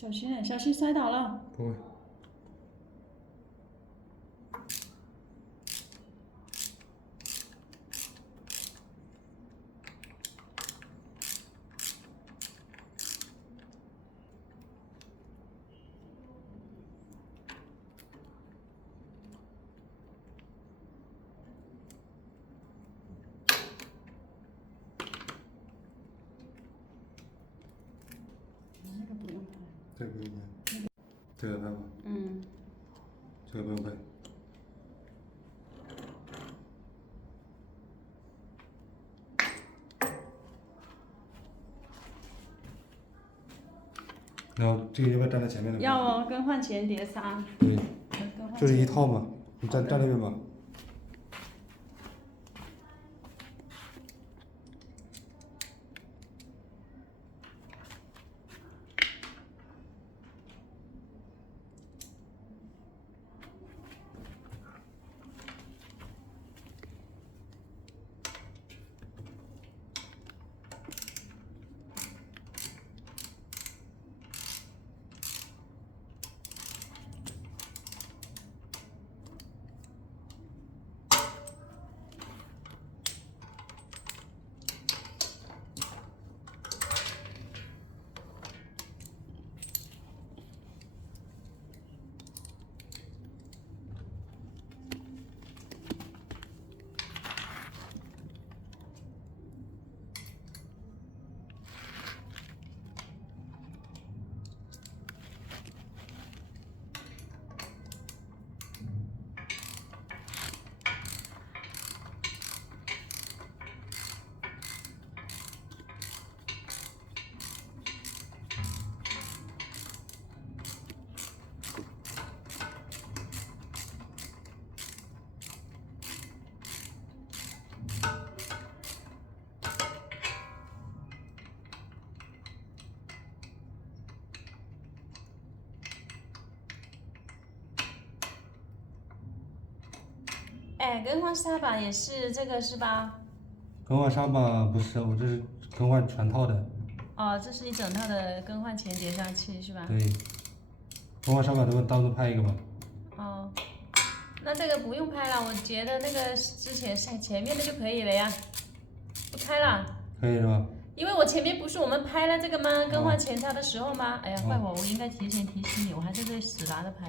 小心点，小心摔倒了。不会。那个不用拍。这个不用拍。这个拍吧。嗯。这个不用拍。然后这个要不要站在前面的？要哦，更换前碟刹。对。更换。这是一套嘛？你站那边吧。哎，更换刹把也是这个是吧？更换刹把不是，我这是更换全套的。哦，这是一整套的更换前碟刹器是吧？对。更换刹把都当做拍一个吧。哦，那这个不用拍了，我觉得那个之前前面的就可以了呀，不拍了。可以是吧？因为我前面不是我们拍了这个吗？更换前叉的时候吗？哎呀，怪我应该提前提醒你，我还在这里死拉着拍。